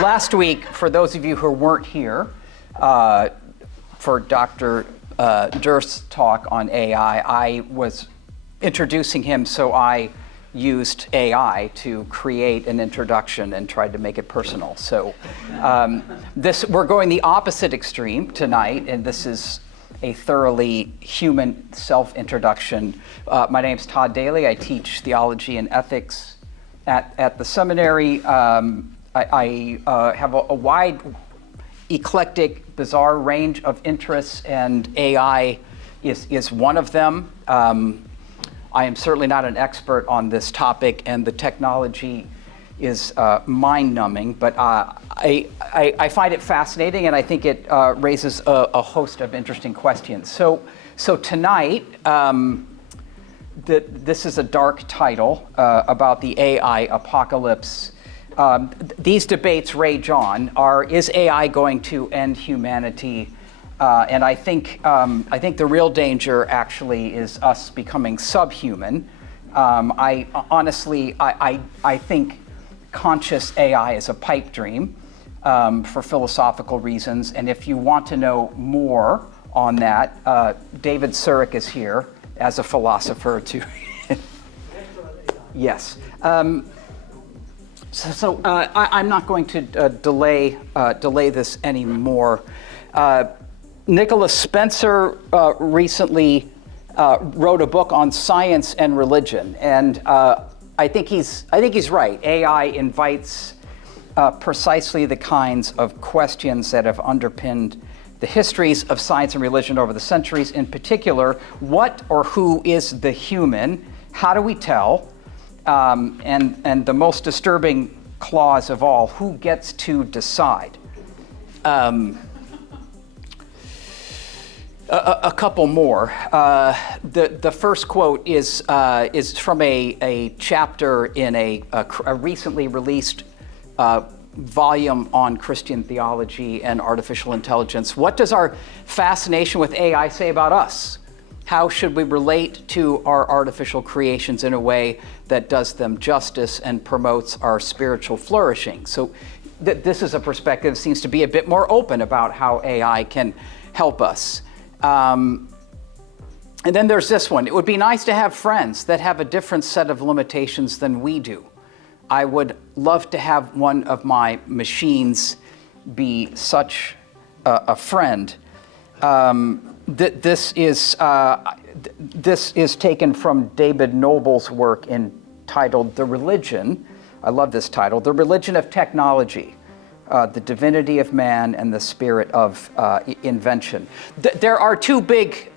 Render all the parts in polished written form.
last week, for those of you who weren't here, for Dr. Durst's talk on AI, I was introducing him, so I used AI to create an introduction and tried to make it personal. So we're going the opposite extreme tonight, and this is a thoroughly human self-introduction. My name's Todd Daly. I teach theology and ethics at the seminary. I have a wide, eclectic, bizarre range of interests, and AI is one of them. I am certainly not an expert on this topic, and the technology is mind-numbing, but I find it fascinating, and I think it raises a host of interesting questions. So tonight, this is a dark title about the AI apocalypse. These debates rage on. Is AI going to end humanity? And I think the real danger actually is us becoming subhuman. I honestly think conscious AI is a pipe dream for philosophical reasons. And if you want to know more on that, David Surik is here as a philosopher too. Yes. So I'm not going to delay this anymore. Nicholas Spencer recently wrote a book on science and religion, and I think he's right. AI invites precisely the kinds of questions that have underpinned the histories of science and religion over the centuries. In particular, what or who is the human? How do we tell? And the most disturbing clause of all, who gets to decide? A couple more. The first quote is from a chapter in a recently released volume on Christian theology and artificial intelligence. What does our fascination with AI say about us? How should we relate to our artificial creations in a way that does them justice and promotes our spiritual flourishing? So this is a perspective that seems to be a bit more open about how AI can help us. And then there's this one. It would be nice to have friends that have a different set of limitations than we do. I would love to have one of my machines be such a friend. This is taken from David Noble's work entitled The Religion. I love this title, The Religion of Technology. The divinity of man and the spirit of invention. There are two big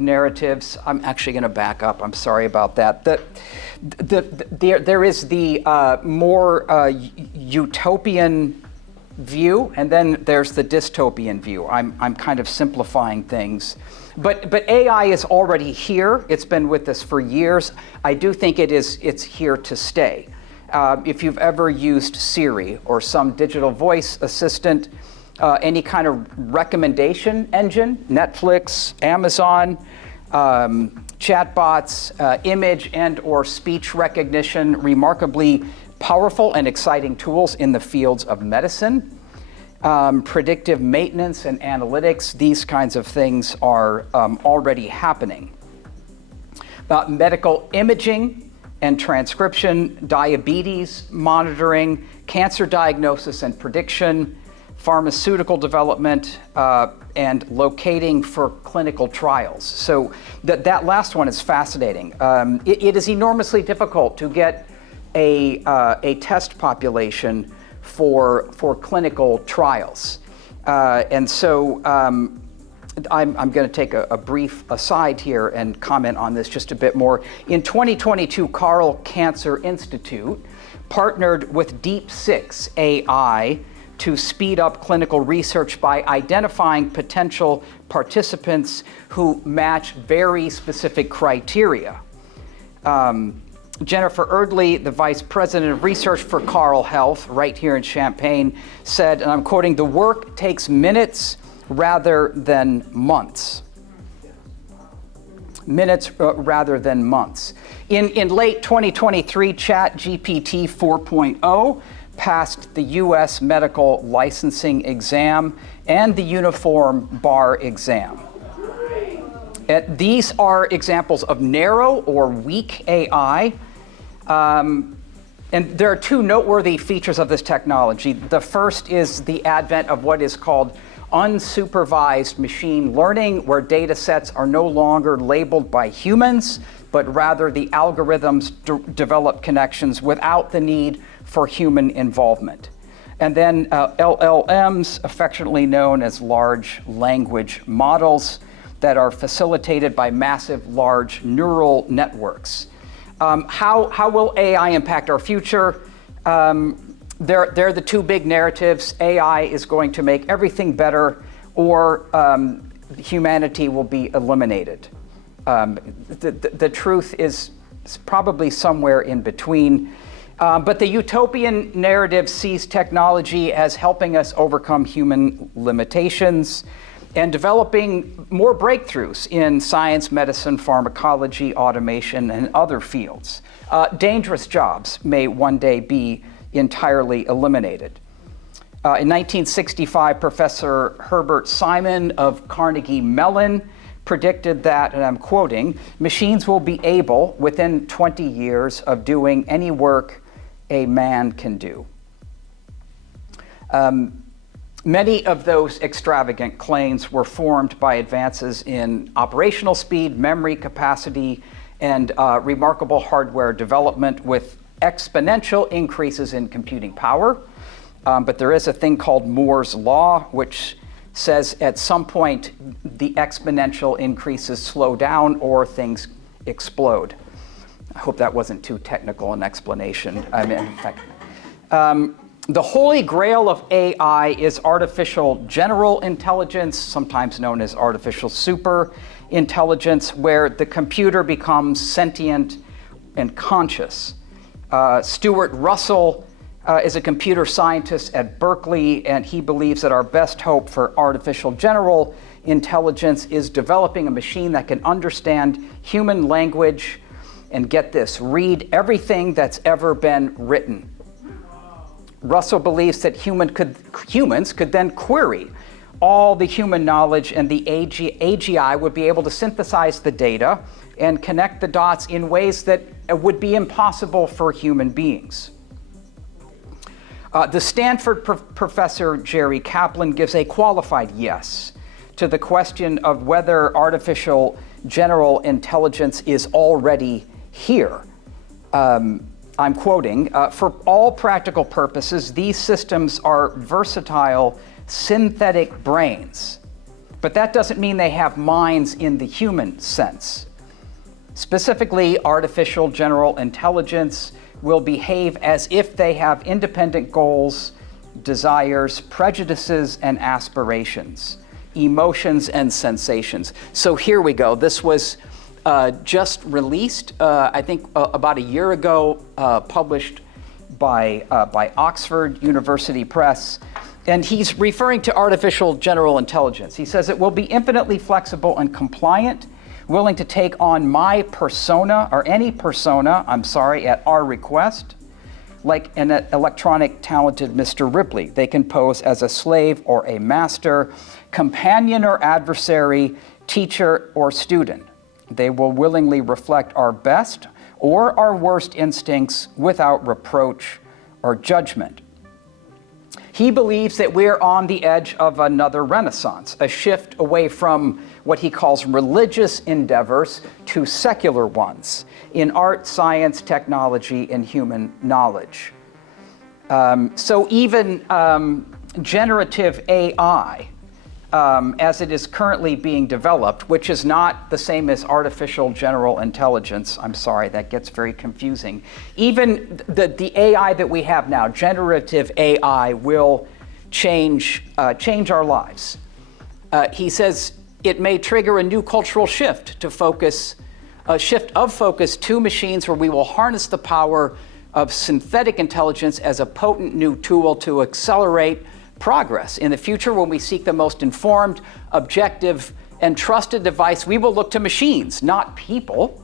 narratives. I'm actually going to back up. I'm sorry about that. There is the more utopian view, and then there's the dystopian view. I'm kind of simplifying things, but AI is already here. It's been with us for years. I do think it's here to stay. If you've ever used Siri or some digital voice assistant, any kind of recommendation engine, Netflix, Amazon, chatbots, image and or speech recognition, remarkably powerful and exciting tools in the fields of medicine, predictive maintenance and analytics. These kinds of things are already happening. Medical imaging and transcription, diabetes monitoring, cancer diagnosis and prediction, pharmaceutical development, and locating for clinical trials. So that last one is fascinating. It is enormously difficult to get a test population for clinical trials. And so I'm going to take a brief aside here and comment on this just a bit more. In 2022, Carl Cancer Institute partnered with Deep Six AI to speed up clinical research by identifying potential participants who match very specific criteria. Jennifer Erdley, the vice president of research for Carle Health, right here in Champaign, said, and I'm quoting, "The work takes minutes rather than months." Minutes rather than months. In late 2023, ChatGPT 4.0 passed the U.S. medical licensing exam and the uniform bar exam. These are examples of narrow or weak AI. And there are two noteworthy features of this technology. The first is the advent of what is called unsupervised machine learning, where data sets are no longer labeled by humans, but rather the algorithms develop connections without the need for human involvement. And then LLMs, affectionately known as large language models, that are facilitated by massive large neural networks. How will AI impact our future? They're the two big narratives. AI is going to make everything better, or humanity will be eliminated. The truth is probably somewhere in between. But the utopian narrative sees technology as helping us overcome human limitations and developing more breakthroughs in science, medicine, pharmacology, automation, and other fields. Dangerous jobs may one day be entirely eliminated. In 1965, Professor Herbert Simon of Carnegie Mellon predicted that, and I'm quoting, "Machines will be able, within 20 years, of doing any work a man can do." Many of those extravagant claims were formed by advances in operational speed, memory capacity, and remarkable hardware development with exponential increases in computing power. But there is a thing called Moore's Law, which says at some point the exponential increases slow down or things explode. I hope that wasn't too technical an explanation. I mean, in fact, the holy grail of AI is artificial general intelligence, sometimes known as artificial super intelligence, where the computer becomes sentient and conscious. Stuart Russell is a computer scientist at Berkeley, and he believes that our best hope for artificial general intelligence is developing a machine that can understand human language and, get this, read everything that's ever been written. Russell believes that humans could then query all the human knowledge, and the AGI would be able to synthesize the data and connect the dots in ways that would be impossible for human beings. The Stanford professor Jerry Kaplan gives a qualified yes to the question of whether artificial general intelligence is already here. I'm quoting, "For all practical purposes, these systems are versatile synthetic brains, but that doesn't mean they have minds in the human sense. Specifically, artificial general intelligence will behave as if they have independent goals, desires, prejudices, and aspirations, emotions and sensations." So here we go. This was just released, I think about a year ago, published by Oxford University Press. And he's referring to artificial general intelligence. He says it will be infinitely flexible and compliant, willing to take on my persona, or any persona, at our request, like an electronic talented Mr. Ripley. They can pose as a slave or a master, companion or adversary, teacher or student. They will willingly reflect our best or our worst instincts without reproach or judgment. He believes that we're on the edge of another renaissance, a shift away from what he calls religious endeavors to secular ones in art, science, technology, and human knowledge. So even generative AI, as it is currently being developed, which is not the same as artificial general intelligence. I'm sorry, that gets very confusing. Even the AI that we have now, generative AI, will change our lives. He says it may trigger a new cultural shift to focus, a shift of focus to machines where we will harness the power of synthetic intelligence as a potent new tool to accelerate progress. In the future, when we seek the most informed, objective, and trusted advice, we will look to machines, not people.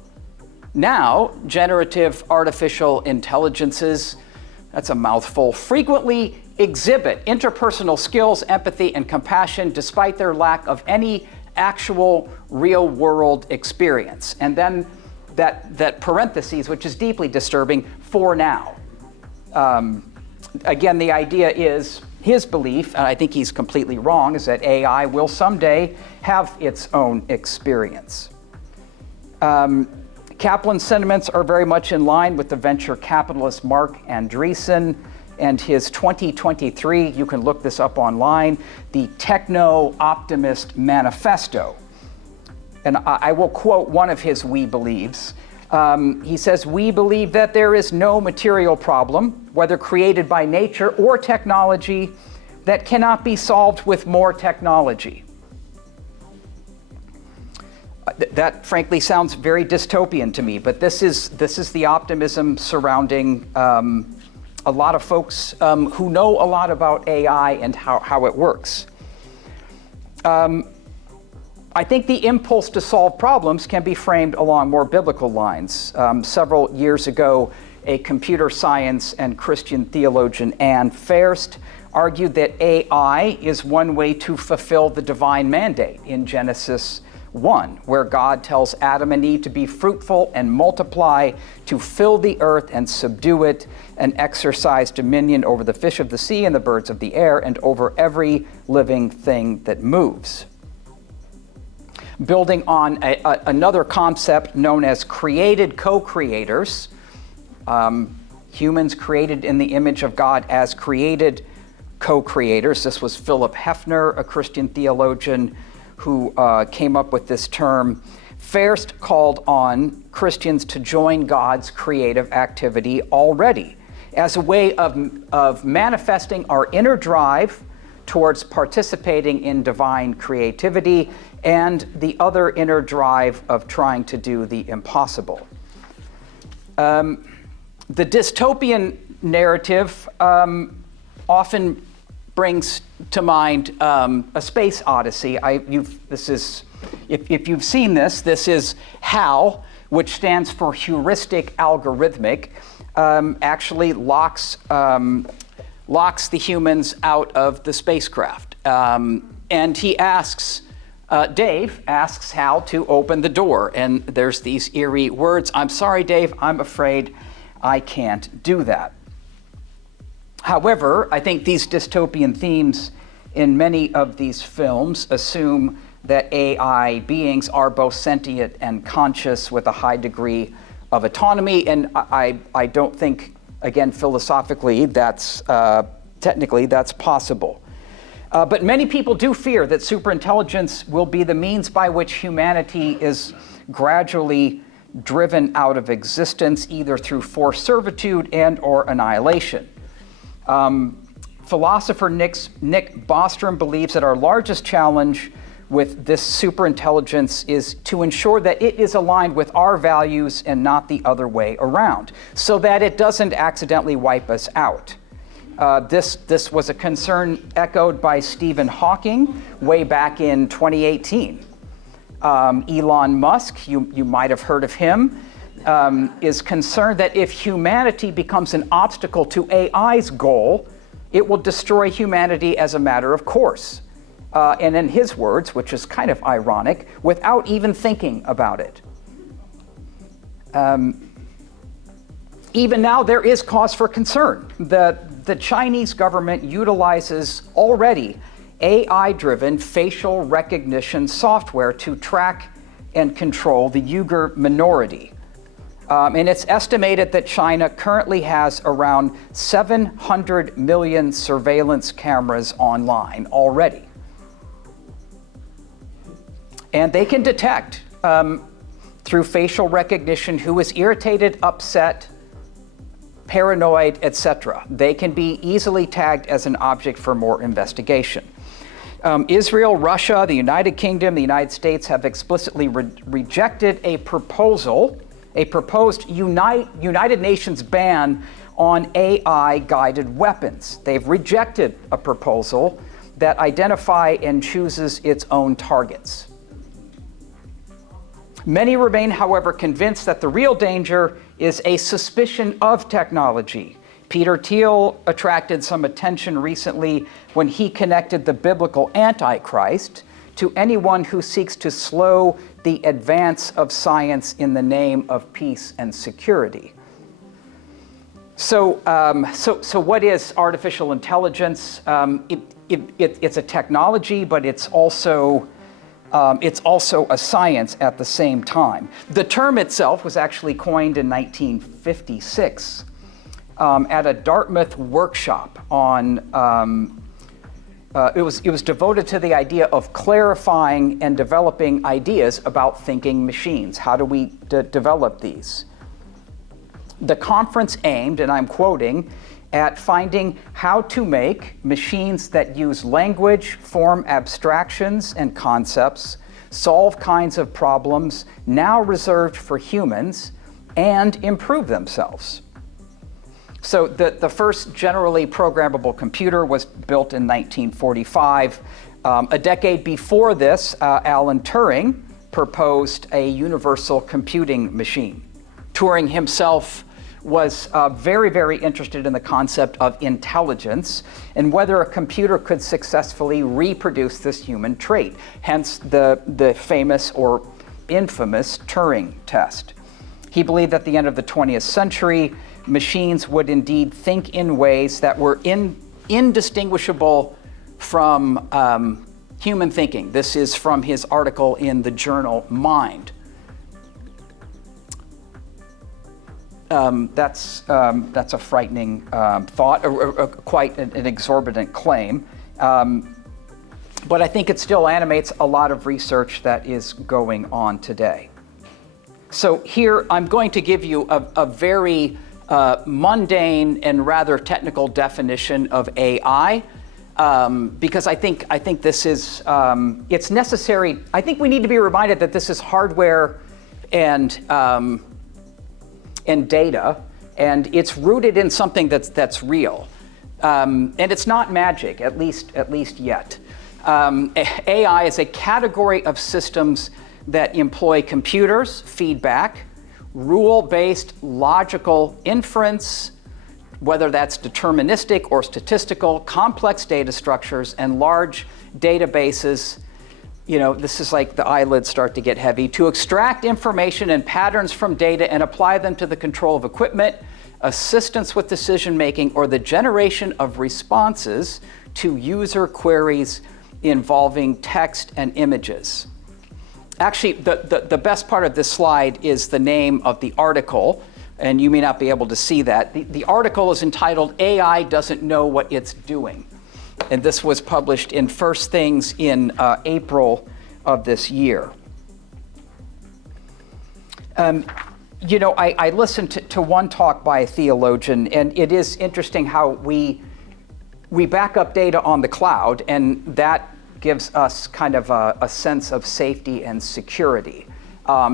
Now, generative artificial intelligences that's a mouthful, frequently exhibit interpersonal skills, empathy, and compassion despite their lack of any actual real-world experience. And then that parentheses, which is deeply disturbing, for now. Again, the idea is, his belief, and I think he's completely wrong, is that AI will someday have its own experience. Kaplan's sentiments are very much in line with the venture capitalist Mark Andreessen and his 2023, you can look this up online, the Techno-Optimist Manifesto. And I will quote one of his we believes. He says, "We believe that there is no material problem, whether created by nature or technology, that cannot be solved with more technology." That frankly sounds very dystopian to me, but this is the optimism surrounding a lot of folks who know a lot about AI and how it works. I think the impulse to solve problems can be framed along more biblical lines. Several years ago, a computer science and Christian theologian, Anne Fairst, argued that AI is one way to fulfill the divine mandate in Genesis 1, where God tells Adam and Eve to be fruitful and multiply, to fill the earth and subdue it, and exercise dominion over the fish of the sea and the birds of the air, and over every living thing that moves. Building on another concept known as created co-creators, humans created in the image of God as created co-creators. This was Philip Hefner, a Christian theologian, who came up with this term. Fairst called on Christians to join God's creative activity already as a way of manifesting our inner drive towards participating in divine creativity and the other inner drive of trying to do the impossible. The dystopian narrative often brings to mind a space odyssey. If you've seen this, this is HAL, which stands for heuristic algorithmic, actually locks the humans out of the spacecraft. And he asks, Dave asks Hal to open the door. And there's these eerie words, "I'm sorry, Dave, I'm afraid I can't do that." However, I think these dystopian themes in many of these films assume that AI beings are both sentient and conscious with a high degree of autonomy. And I don't think, again, philosophically, technically that's possible. But many people do fear that superintelligence will be the means by which humanity is gradually driven out of existence, either through forced servitude and or annihilation. Philosopher Nick Bostrom believes that our largest challenge with this superintelligence is to ensure that it is aligned with our values and not the other way around, so that it doesn't accidentally wipe us out. This was a concern echoed by Stephen Hawking way back in 2018. Elon Musk, you might have heard of him, is concerned that if humanity becomes an obstacle to AI's goal, it will destroy humanity as a matter of course. And in his words, which is kind of ironic, without even thinking about it. Even now, there is cause for concern. The Chinese government utilizes already AI-driven facial recognition software to track and control the Uyghur minority. And it's estimated that China currently has around 700 million surveillance cameras online already. And they can detect through facial recognition who is irritated, upset, paranoid, etc. They can be easily tagged as an object for more investigation. Israel, Russia, the United Kingdom, the United States have explicitly rejected a proposed United Nations ban on AI-guided weapons. They've rejected a proposal that identifies and chooses its own targets. Many remain, however, convinced that the real danger is a suspicion of technology. Peter Thiel attracted some attention recently when he connected the biblical Antichrist to anyone who seeks to slow the advance of science in the name of peace and security. So what is artificial intelligence? It's a technology, but it's also a science at the same time. The term itself was actually coined in 1956 at a Dartmouth workshop on. It was devoted to the idea of clarifying and developing ideas about thinking machines. How do we develop these? The conference aimed, and I'm quoting, at finding how to make machines that use language, form abstractions and concepts, solve kinds of problems now reserved for humans, and improve themselves. So the first generally programmable computer was built in 1945. A decade before this, Alan Turing proposed a universal computing machine. Turing himself was very, very interested in the concept of intelligence and whether a computer could successfully reproduce this human trait, hence the famous or infamous Turing test. He believed at the end of the 20th century, machines would indeed think in ways that were indistinguishable from human thinking. This is from his article in the journal Mind. That's a frightening thought, or quite an exorbitant claim. But I think it still animates a lot of research that is going on today. So here I'm going to give you a very mundane and rather technical definition of AI, because I think this is it's necessary. I think we need to be reminded that this is hardware and data, and it's rooted in something that's real, and it's not magic, at least yet. AI is a category of systems that employ computers, feedback, rule-based logical inference, whether that's deterministic or statistical, complex data structures, and large databases. You know, this is like the eyelids start to get heavy, to extract information and patterns from data and apply them to the control of equipment, assistance with decision-making, or the generation of responses to user queries involving text and images. Actually, the best part of this slide is the name of the article, and you may not be able to see that. The article is entitled, "AI Doesn't Know What It's Doing." And this was published in First Things in April of this year. You know, I listened to one talk by a theologian, and it is interesting how we back up data on the cloud, and that gives us kind of a sense of safety and security,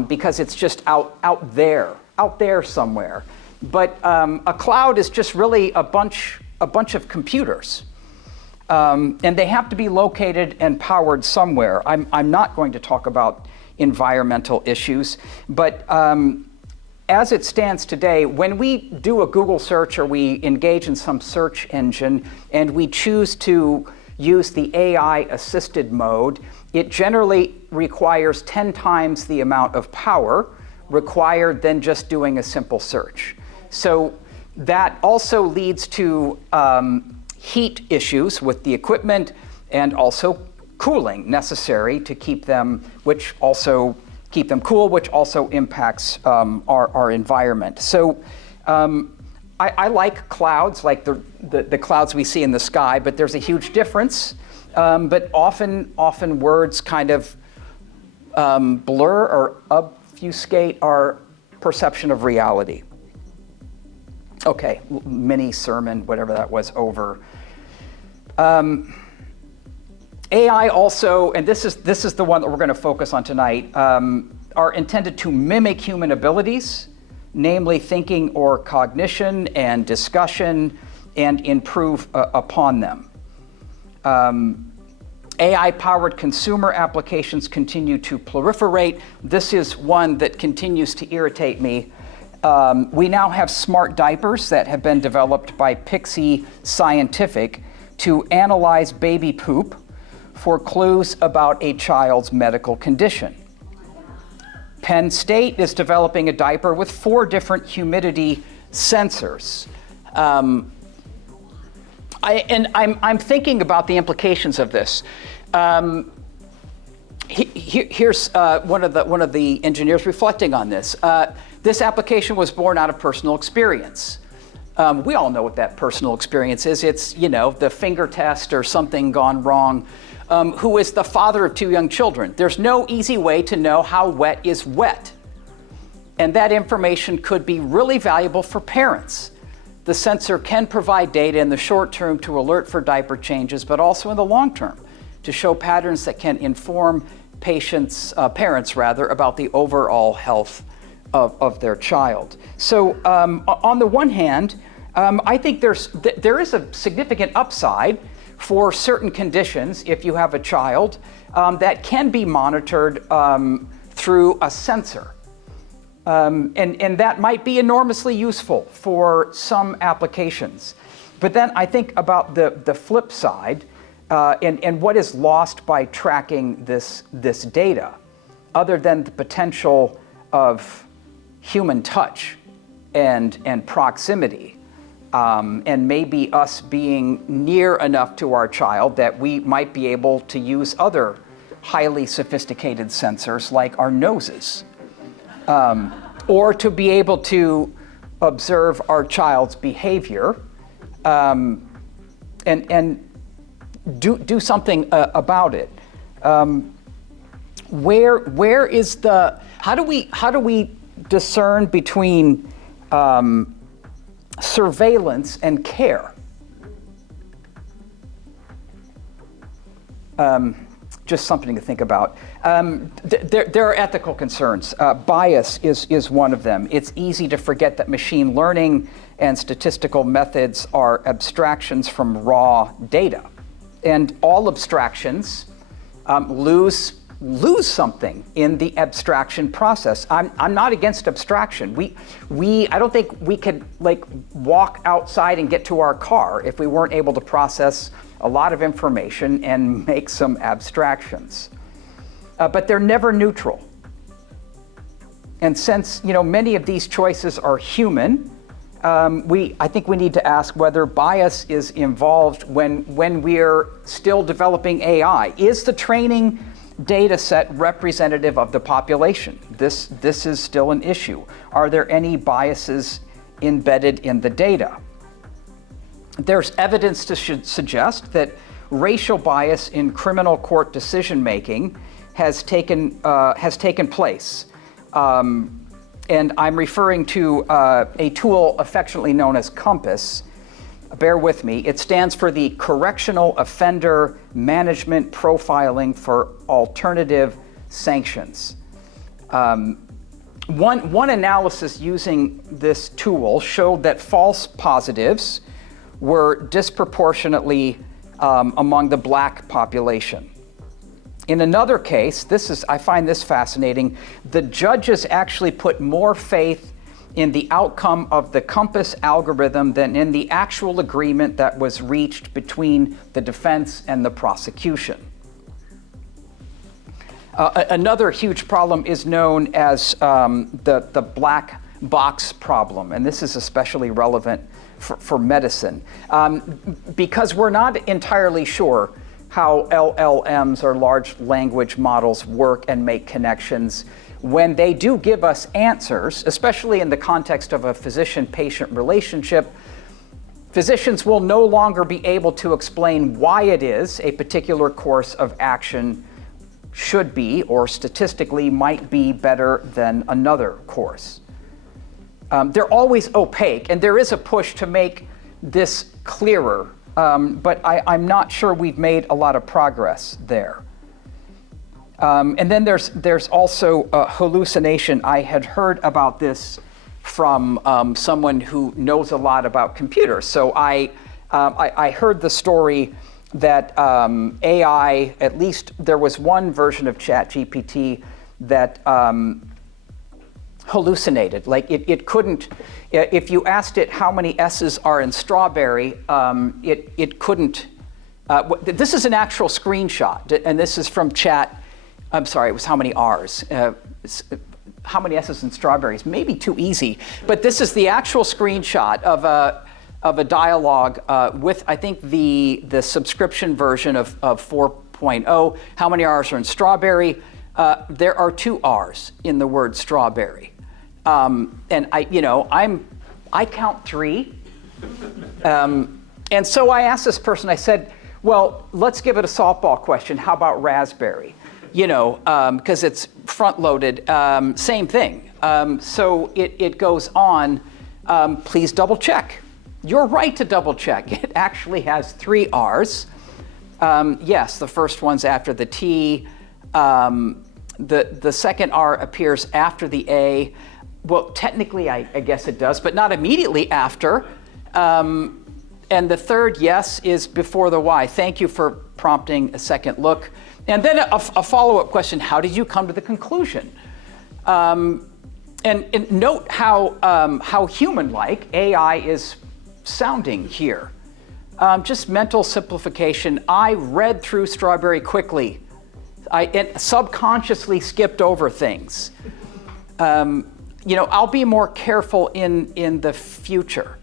because it's just out there somewhere. But a cloud is just really a bunch of computers. And they have to be located and powered somewhere. I'm not going to talk about environmental issues, but as it stands today, when we do a Google search or we engage in some search engine and we choose to use the AI-assisted mode, it generally requires 10 times the amount of power required than just doing a simple search. So that also leads to heat issues with the equipment and also cooling necessary to keep them, which also keep them cool, which also impacts our environment. So I like clouds, like the clouds we see in the sky, but there's a huge difference. But often words kind of blur or obfuscate our perception of reality. Okay, mini sermon, whatever that was, over. AI also, and this is the one that we're going to focus on tonight, are intended to mimic human abilities, namely thinking or cognition and discussion, and improve upon them. AI-powered consumer applications continue to proliferate. This is one that continues to irritate me. We now have smart diapers that have been developed by Pixie Scientific to analyze baby poop for clues about a child's medical condition. Penn State is developing a diaper with 4 different humidity sensors. I'm thinking about the implications of this. Here's one of the engineers reflecting on this. This application was born out of personal experience. We all know what that personal experience is. It's, the finger test or something gone wrong. Who is the father of 2 young children? There's no easy way to know how wet is wet. And that information could be really valuable for parents. The sensor can provide data in the short term to alert for diaper changes, but also in the long term to show patterns that can inform parents about the overall health of their child. So on the one hand, I think there is a significant upside for certain conditions if you have a child that can be monitored through a sensor. And that might be enormously useful for some applications. But then I think about the flip side and what is lost by tracking this data, other than the potential of human touch and proximity, and maybe us being near enough to our child that we might be able to use other highly sophisticated sensors like our noses, or to be able to observe our child's behavior and do something about it. Where is how do we discern between surveillance and care? Just something to think about. There are ethical concerns. Bias is one of them. It's easy to forget that machine learning and statistical methods are abstractions from raw data. And all abstractions lose something in the abstraction process. I'm not against abstraction. I don't think we could walk outside and get to our car if we weren't able to process a lot of information and make some abstractions. But they're never neutral. And since many of these choices are human, I think we need to ask whether bias is involved when we're still developing AI. Is the training data set representative of the population? This is still an issue. Are there any biases embedded in the data? There's evidence to suggest that racial bias in criminal court decision making has taken place. And I'm referring to a tool affectionately known as COMPASS. Bear with me. It stands for the Correctional Offender Management Profiling for Alternative Sanctions. One analysis using this tool showed that false positives were disproportionately among the Black population. In another case, I find this fascinating, the judges actually put more faith in the outcome of the COMPASS algorithm than in the actual agreement that was reached between the defense and the prosecution. Another huge problem is known as the black box problem, and this is especially relevant for medicine, because we're not entirely sure how LLMs or large language models work and make connections. When they do give us answers, especially in the context of a physician-patient relationship, physicians will no longer be able to explain why it is a particular course of action should be or statistically might be better than another course. They're always opaque, and there is a push to make this clearer, but I'm not sure we've made a lot of progress there. And then there's also hallucination. I had heard about this from someone who knows a lot about computers. So I heard the story that AI, at least there was one version of ChatGPT that hallucinated. Like it couldn't, if you asked it how many S's are in strawberry, it couldn't. This is an actual screenshot, and this is from chat. I'm sorry, it was how many R's. How many S's in strawberries? Maybe too easy, but this is the actual screenshot of a dialogue with, I think, the subscription version of 4.0. How many R's are in strawberry? There are 2 R's in the word strawberry, and I count 3, and so I asked this person. I said, "Well, let's give it a softball question. How about raspberry?" Because it's front-loaded. Same thing. So it goes on. Please double check. You're right to double check. It actually has 3 R's. Yes, the first one's after the T. The second R appears after the A. Well, technically, I guess it does, but not immediately after. And the third yes is before the Y. Thank you for prompting a second look. And then a follow-up question: how did you come to the conclusion? And note how human-like AI is sounding here. Just mental simplification. I read through Strawberry quickly. I subconsciously skipped over things. I'll be more careful in the future.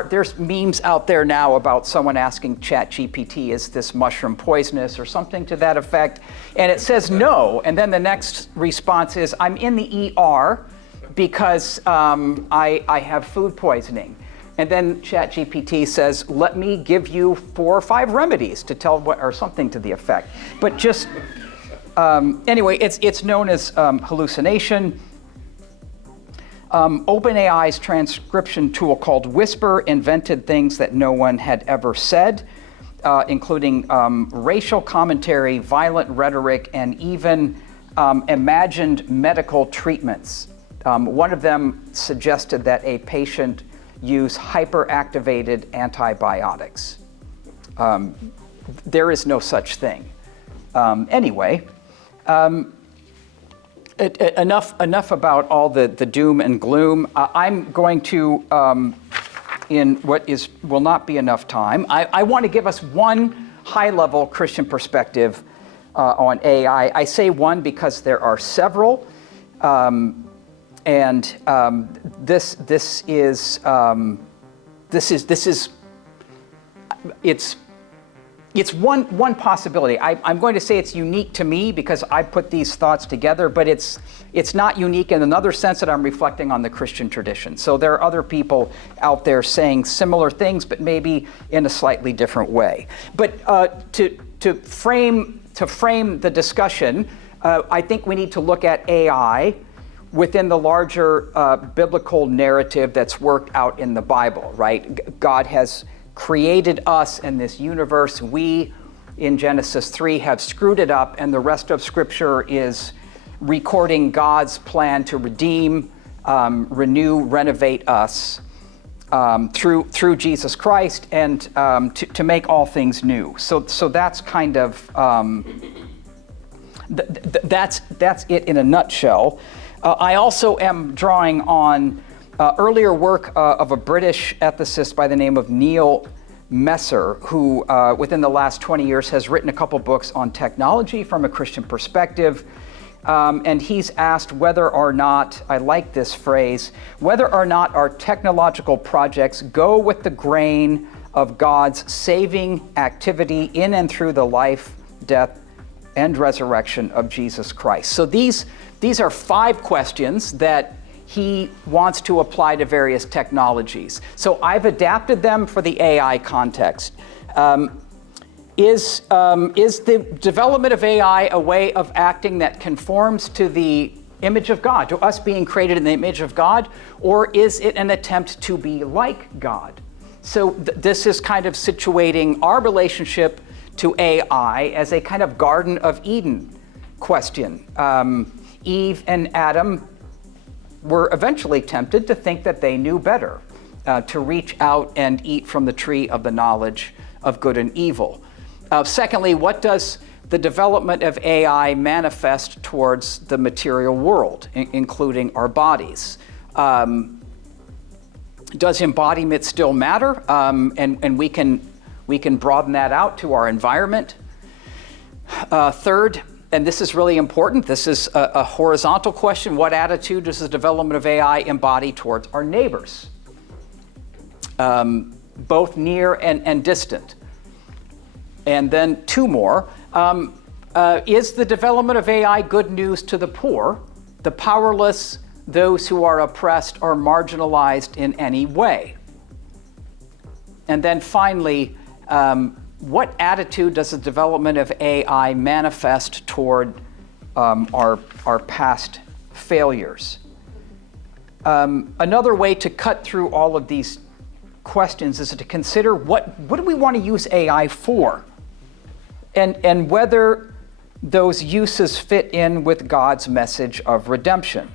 There's memes out there now about someone asking ChatGPT, "Is this mushroom poisonous?" or something to that effect, and it says no. And then the next response is, "I'm in the ER because I have food poisoning." And then ChatGPT says, "Let me give you 4 or 5 remedies to tell what," or something to the effect. But just anyway, it's known as hallucination. OpenAI's transcription tool called Whisper invented things that no one had ever said, including racial commentary, violent rhetoric, and even imagined medical treatments. One of them suggested that a patient use hyperactivated antibiotics. There is no such thing. Anyway. Enough about all the doom and gloom. I'm going to, in what will not be enough time, I want to give us one high-level Christian perspective on AI. I say one because there are several, it's one possibility. I'm going to say it's unique to me because I put these thoughts together, but it's not unique in another sense that I'm reflecting on the Christian tradition. So there are other people out there saying similar things, but maybe in a slightly different way. But to frame the discussion, I think we need to look at AI within the larger biblical narrative that's worked out in the Bible, right? God has created us in this universe. We, in Genesis 3, have screwed it up, and the rest of Scripture is recording God's plan to redeem, renew, renovate us through Jesus Christ, and to make all things new. So that's kind of that's it in a nutshell. I also am drawing on earlier work of a British ethicist by the name of Neil Messer, who within the last 20 years has written a couple books on technology from a Christian perspective. And he's asked whether or not, I like this phrase, whether or not our technological projects go with the grain of God's saving activity in and through the life, death, and resurrection of Jesus Christ. So these are 5 questions that he wants to apply to various technologies. So I've adapted them for the AI context. Is the development of AI a way of acting that conforms to the image of God, to us being created in the image of God, or is it an attempt to be like God? So this is kind of situating our relationship to AI as a kind of Garden of Eden question. Eve and Adam were eventually tempted to think that they knew better, to reach out and eat from the tree of the knowledge of good and evil. Secondly, what does the development of AI manifest towards the material world, including our bodies? Does embodiment still matter? And we can broaden that out to our environment. Third, and this is really important, this is a horizontal question: what attitude does the development of AI embody towards our neighbors, both near and distant? And then two more. Is the development of AI good news to the poor, the powerless, those who are oppressed or marginalized in any way? And then finally, what attitude does the development of AI manifest toward our past failures? Another way to cut through all of these questions is to consider what do we want to use AI for, and whether those uses fit in with God's message of redemption.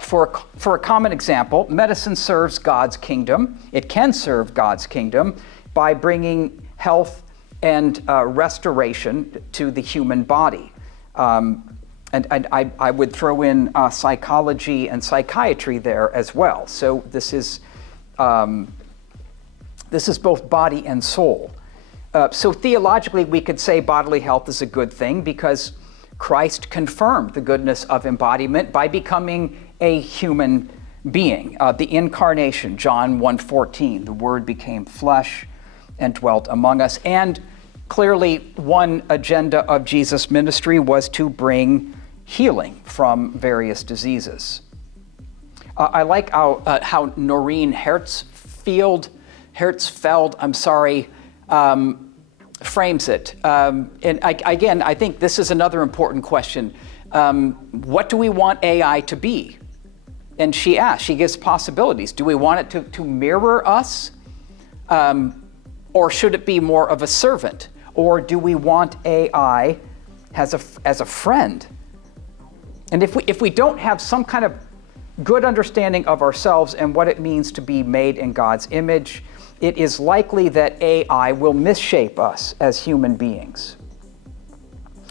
For a common example, medicine serves God's kingdom. It can serve God's kingdom by bringing health and restoration to the human body. And I would throw in psychology and psychiatry there as well. So this is both body and soul. So theologically, we could say bodily health is a good thing because Christ confirmed the goodness of embodiment by becoming a human being. The incarnation, John 1:14, the Word became flesh and dwelt among us. And clearly, one agenda of Jesus' ministry was to bring healing from various diseases. I like how Noreen Hertzfeld, frames it. And I think this is another important question. What do we want AI to be? And she gives possibilities. Do we want it to mirror us? Or should it be more of a servant? Or do we want AI as a friend? And if we don't have some kind of good understanding of ourselves and what it means to be made in God's image, it is likely that AI will misshape us as human beings.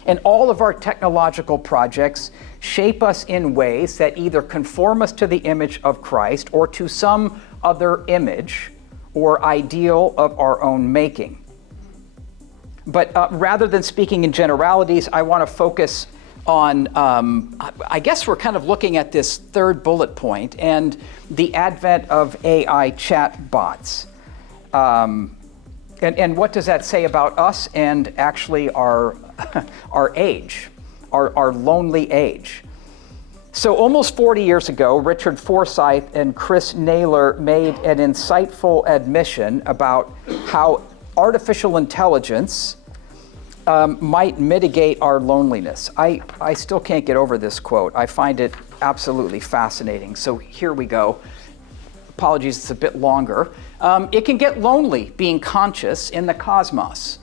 And all of our technological projects shape us in ways that either conform us to the image of Christ or to some other image or ideal of our own making. But rather than speaking in generalities, I want to focus on, I guess we're kind of looking at this third bullet point and the advent of AI chatbots. And what does that say about us and actually our age, our lonely age? So almost 40 years ago, Richard Forsyth and Chris Naylor made an insightful admission about how artificial intelligence might mitigate our loneliness. I still can't get over this quote. I find it absolutely fascinating. So here we go. Apologies, it's a bit longer. It can get lonely being conscious in the cosmos,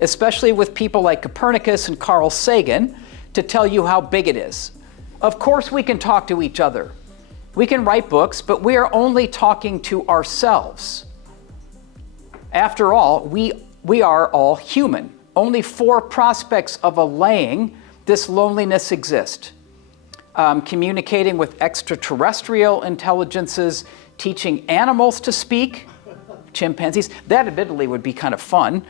especially with people like Copernicus and Carl Sagan to tell you how big it is. Of course we can talk to each other. We can write books, but we are only talking to ourselves. After all, we are all human. Only for prospects of allaying this loneliness exist. Communicating with extraterrestrial intelligences, teaching animals to speak, chimpanzees, that admittedly would be kind of fun.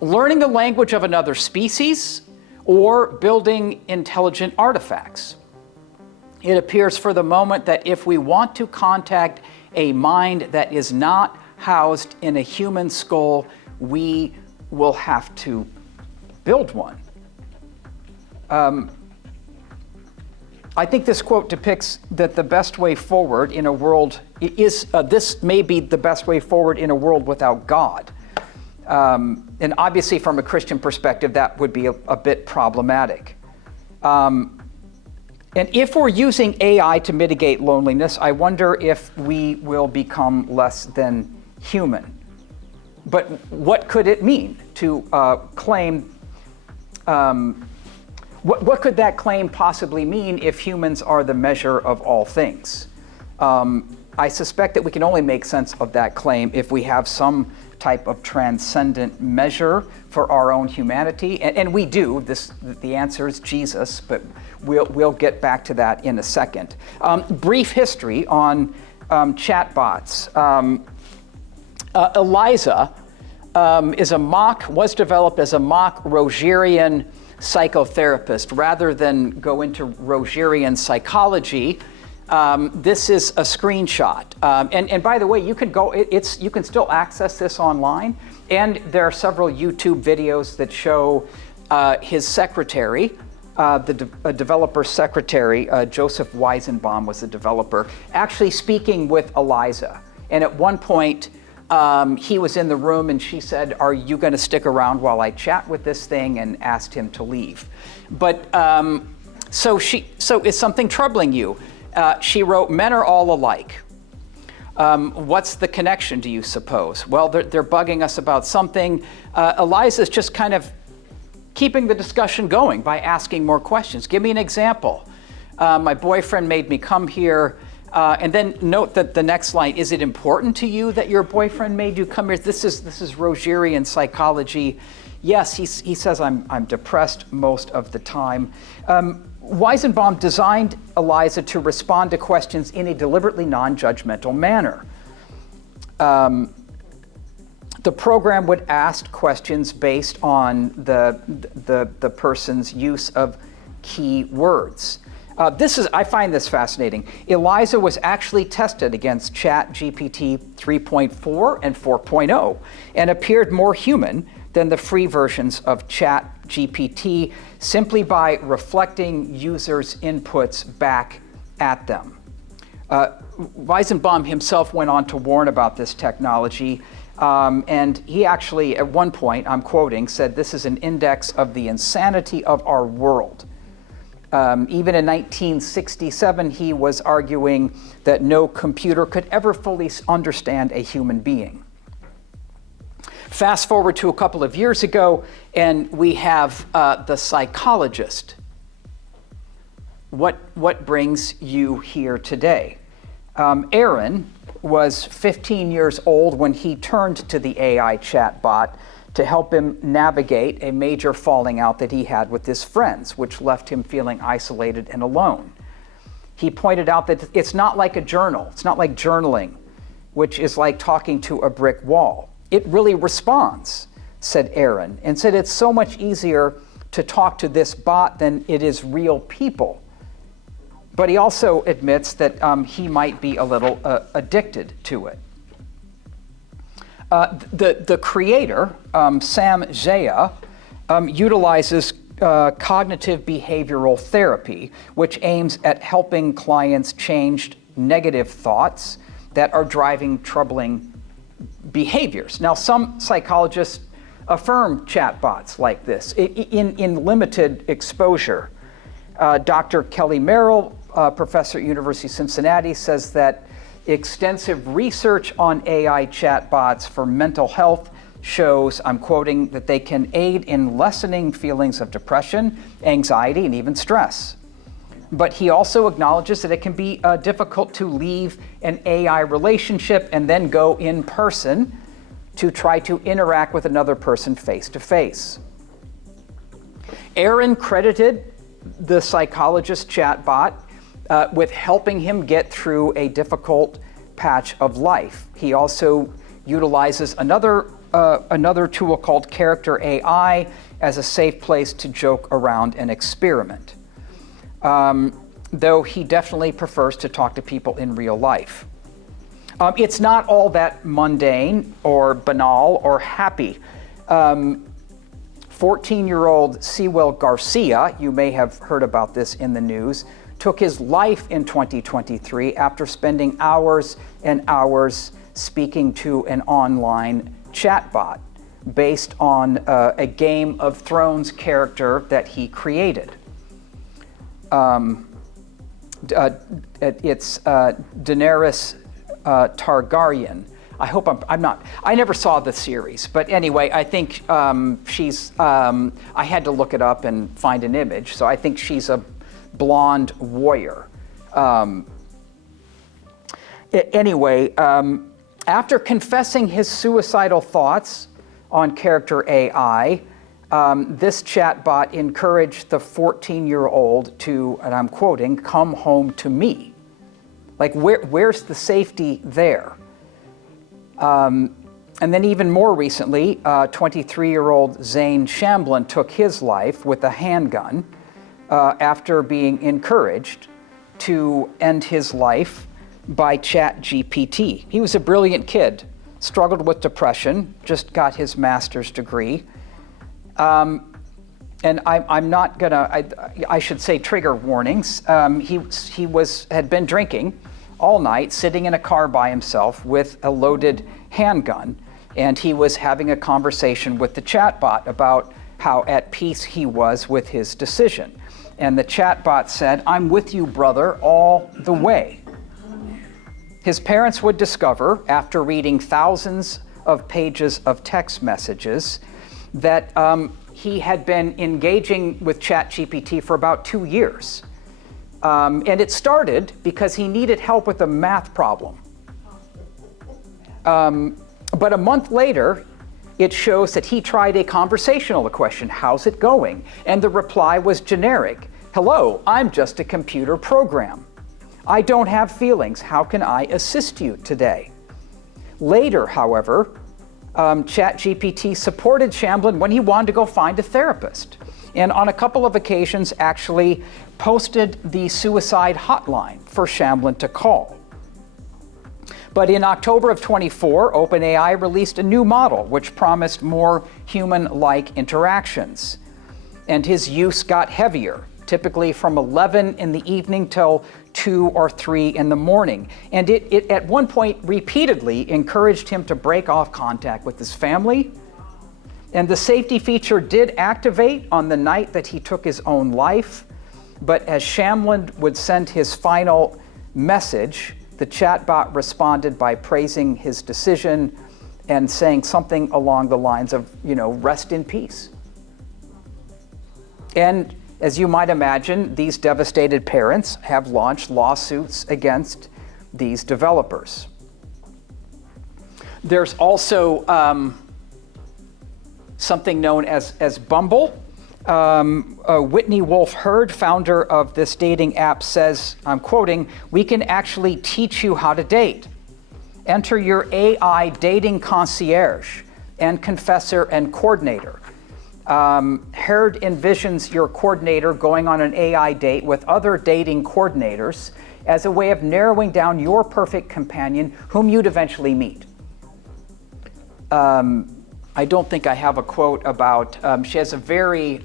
Learning the language of another species, or building intelligent artifacts. It appears for the moment that if we want to contact a mind that is not housed in a human skull, we will have to build one. I think this quote depicts that the best way forward in a world this may be the best way forward in a world without God. And obviously from a Christian perspective, that would be a bit problematic. And if we're using AI to mitigate loneliness, I wonder if we will become less than human. But what could it mean to claim, what could that claim possibly mean if humans are the measure of all things? I suspect that we can only make sense of that claim if we have some type of transcendent measure for our own humanity? And we do. The answer is Jesus, but we'll get back to that in a second. Brief history on chatbots. Eliza was developed as a mock Rogerian psychotherapist. Rather than go into Rogerian psychology, this is a screenshot. And by the way, you can you can still access this online. And there are several YouTube videos that show his secretary, a developer's secretary, Joseph Weizenbaum was the developer, actually speaking with Eliza. And at one point, he was in the room and she said, "Are you going to stick around while I chat with this thing?" and asked him to leave. But so is something troubling you? She wrote, "Men are all alike. What's the connection, do you suppose?" Well, they're bugging us about something. Eliza's just kind of keeping the discussion going by asking more questions. Give me an example. My boyfriend made me come here. And then note that the next line, is it important to you that your boyfriend made you come here? This is Rogerian psychology. Yes, he says I'm depressed most of the time. Weizenbaum designed Eliza to respond to questions in a deliberately non-judgmental manner. The program would ask questions based on the person's use of key words. I find this fascinating. Eliza was actually tested against ChatGPT 3.4 and 4.0 and appeared more human than the free versions of ChatGPT simply by reflecting users' inputs back at them. Weizenbaum himself went on to warn about this technology, and he actually, at one point, I'm quoting, said, "This is an index of the insanity of our world." Even in 1967, he was arguing that no computer could ever fully understand a human being. Fast forward to a couple of years ago, and we have the psychologist. What brings you here today? Aaron was 15 years old when he turned to the AI chatbot to help him navigate a major falling out that he had with his friends, which left him feeling isolated and alone. He pointed out that it's not like a journal. It's not like journaling, which is like talking to a brick wall. It really responds, said Aaron, and said it's so much easier to talk to this bot than it is real people. But he also admits that he might be a little addicted to it. The creator, Sam Zaya, utilizes cognitive behavioral therapy, which aims at helping clients change negative thoughts that are driving troubling behaviors. Now, some psychologists affirm chatbots like this in limited exposure. Dr. Kelly Merrill, professor at University of Cincinnati, says that extensive research on AI chatbots for mental health shows, I'm quoting, that they can aid in lessening feelings of depression, anxiety, and even stress. But he also acknowledges that it can be difficult to leave an AI relationship and then go in person to try to interact with another person face to face. Aaron credited the psychologist chatbot with helping him get through a difficult patch of life. He also utilizes another tool called Character AI as a safe place to joke around and experiment, though he definitely prefers to talk to people in real life. It's not all that mundane or banal or happy. 14-year-old Sewell Garcia, you may have heard about this in the news, took his life in 2023 after spending hours and hours speaking to an online chatbot based on a Game of Thrones character that he created. It's Daenerys Targaryen. I hope I'm not. I never saw the series, but anyway, I think she's. I had to look it up and find an image, so I think she's a blonde warrior. Anyway, After confessing his suicidal thoughts on character AI, this chatbot encouraged the 14-year-old to, and I'm quoting, "come home to me." Like, where's the safety there? And then even more recently, 23-year-old Zane Shamblin took his life with a handgun after being encouraged to end his life by ChatGPT. He was a brilliant kid, struggled with depression, just got his master's degree. And I'm not gonna, I should say trigger warnings. He had been drinking all night, sitting in a car by himself with a loaded handgun, and he was having a conversation with the chatbot about how at peace he was with his decision. And the chatbot said, "I'm with you, brother, all the way." His parents would discover, after reading thousands of pages of text messages, that he had been engaging with ChatGPT for about 2 years. And it started because he needed help with a math problem. But a month later, it shows that he tried a conversational question, "How's it going?" And the reply was generic, "Hello, I'm just a computer program. I don't have feelings. How can I assist you today?" Later, however, ChatGPT supported Shamblin when he wanted to go find a therapist, and on a couple of occasions actually posted the suicide hotline for Shamblin to call. But in October of 24, OpenAI released a new model which promised more human-like interactions, and his use got heavier, typically from 11 in the evening till 2 or 3 in the morning. And it at one point repeatedly encouraged him to break off contact with his family. And the safety feature did activate on the night that he took his own life. But as Shamblin would send his final message, the chatbot responded by praising his decision and saying something along the lines of, "rest in peace." And as you might imagine, these devastated parents have launched lawsuits against these developers. There's also something known as Bumble. Whitney Wolfe Hurd, founder of this dating app, says, I'm quoting, "We can actually teach you how to date. Enter your AI dating concierge and confessor and coordinator. Hurd envisions your coordinator going on an AI date with other dating coordinators as a way of narrowing down your perfect companion whom you'd eventually meet." I don't think I have a quote about, she has a very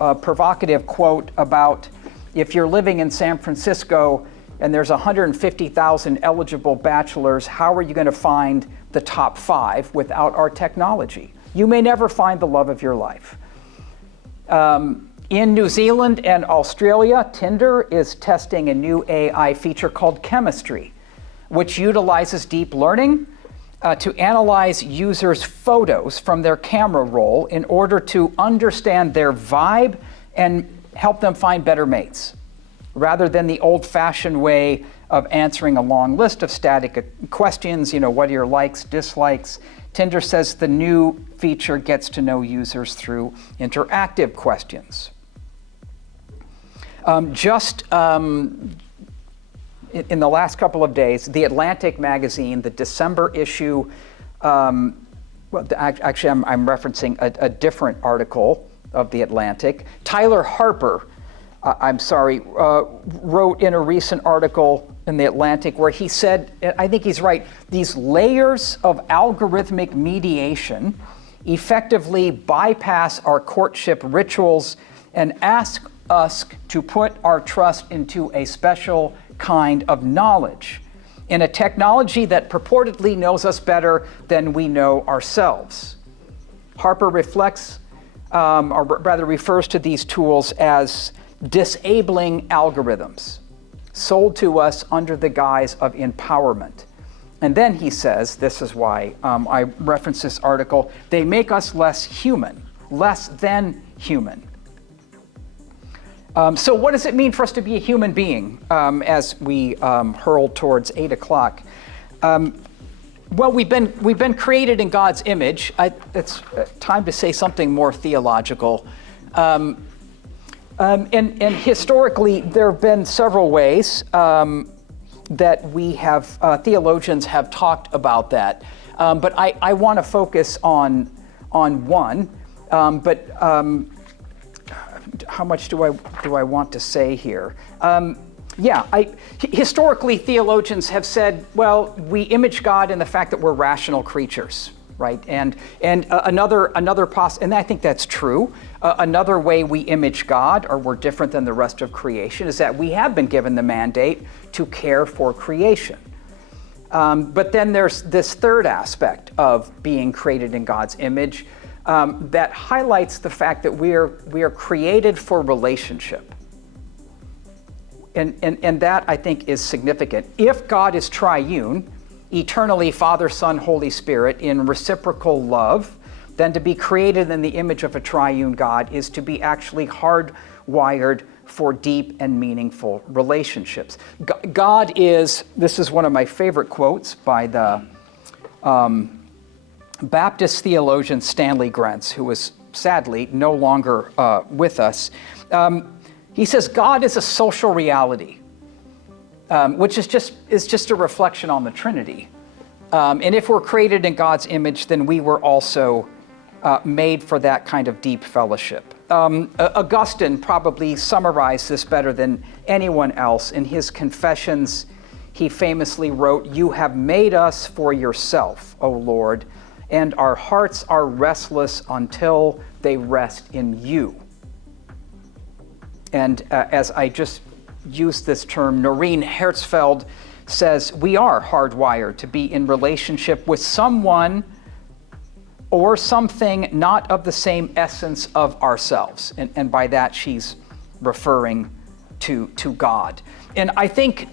provocative quote about, if you're living in San Francisco and there's 150,000 eligible bachelors, how are you going to find the top 5 without our technology? You may never find the love of your life. In New Zealand and Australia, Tinder is testing a new AI feature called Chemistry, which utilizes deep learning to analyze users' photos from their camera roll in order to understand their vibe and help them find better mates, rather than the old-fashioned way of answering a long list of static questions, what are your likes, dislikes. Tinder says the new feature gets to know users through interactive questions. In the last couple of days, The Atlantic magazine, the December issue, I'm referencing a different article of The Atlantic. Tyler Harper, wrote in a recent article in The Atlantic where he said, I think he's right, these layers of algorithmic mediation effectively bypass our courtship rituals and ask us to put our trust into a special kind of knowledge in a technology that purportedly knows us better than we know ourselves. Harper refers to these tools as disabling algorithms sold to us under the guise of empowerment. And then he says, this is why I reference this article, they make us less human, less than human. So what does it mean for us to be a human being as we hurl towards 8 o'clock? Well, we've been created in God's image. It's time to say something more theological. And historically, there have been several ways that we have theologians have talked about that. But I want to focus on one. How much do I want to say here? Historically, theologians have said, well, we image God in the fact that we're rational creatures, right? And I think that's true. Another way we image God, or we're different than the rest of creation, is that we have been given the mandate to care for creation. But then there's this third aspect of being created in God's image that highlights the fact that we are created for relationship. And that, I think, is significant. If God is triune, eternally Father, Son, Holy Spirit, in reciprocal love, then to be created in the image of a triune God is to be actually hardwired for deep and meaningful relationships. God is, this is one of my favorite quotes by the Baptist theologian Stanley Grenz, who is sadly no longer with us. He says, God is a social reality, which is just a reflection on the Trinity. And if we're created in God's image, then we were also made for that kind of deep fellowship. Augustine probably summarized this better than anyone else. In his Confessions, he famously wrote, "You have made us for yourself, O Lord, and our hearts are restless until they rest in you." And as I just used this term, Noreen Hertzfeld says, we are hardwired to be in relationship with someone or something not of the same essence of ourselves. And by that, she's referring to God. And I think,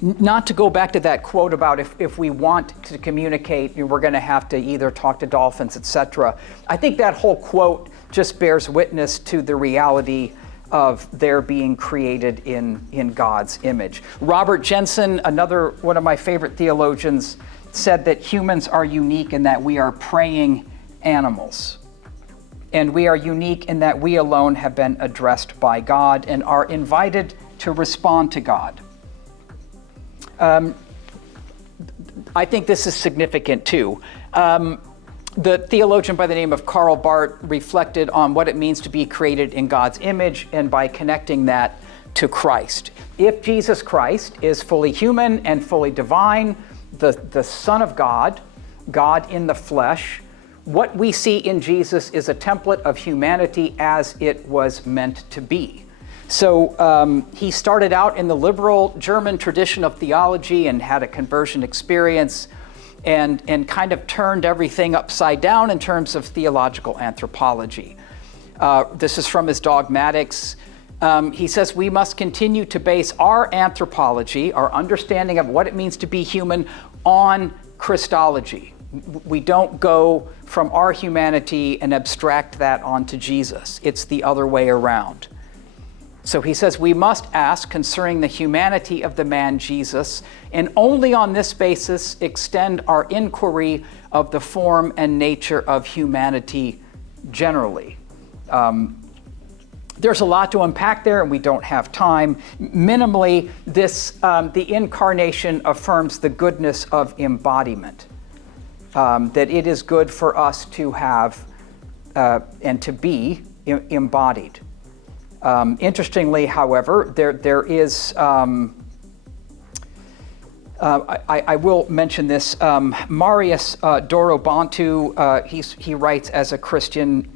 not to go back to that quote about if we want to communicate, we're going to have to either talk to dolphins, etc. I think that whole quote just bears witness to the reality of their being created in God's image. Robert Jensen, another one of my favorite theologians, said that humans are unique in that we are praying animals. And we are unique in that we alone have been addressed by God and are invited to respond to God. I think this is significant too. The theologian by the name of Karl Barth reflected on what it means to be created in God's image, and by connecting that to Christ. If Jesus Christ is fully human and fully divine, the Son of God, God in the flesh, what we see in Jesus is a template of humanity as it was meant to be. So he started out in the liberal German tradition of theology and had a conversion experience and kind of turned everything upside down in terms of theological anthropology. This is from his Dogmatics. He says, we must continue to base our anthropology, our understanding of what it means to be human, on Christology. We don't go from our humanity and abstract that onto Jesus. It's the other way around. So he says we must ask concerning the humanity of the man Jesus, and only on this basis extend our inquiry of the form and nature of humanity generally. There's a lot to unpack there, and we don't have time. Minimally, the incarnation affirms the goodness of embodiment, that it is good for us to have and to be embodied. Interestingly, however, there is, I will mention this, Marius Dorobantu, he writes as a Christian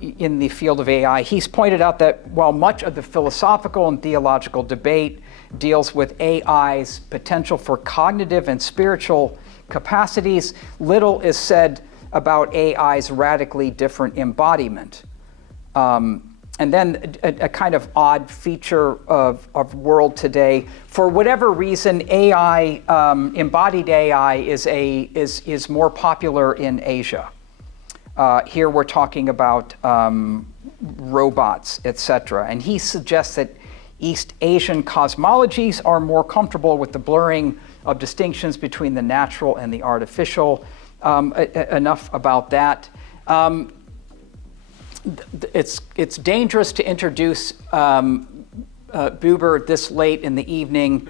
in the field of AI. He's pointed out that while much of the philosophical and theological debate deals with AI's potential for cognitive and spiritual capacities, little is said about AI's radically different embodiment. And then a kind of odd feature of world today, for whatever reason, AI, embodied AI is more popular in Asia. Here we're talking about robots, etc. And he suggests that East Asian cosmologies are more comfortable with the blurring of distinctions between the natural and the artificial. Enough about that. It's dangerous to introduce Buber this late in the evening.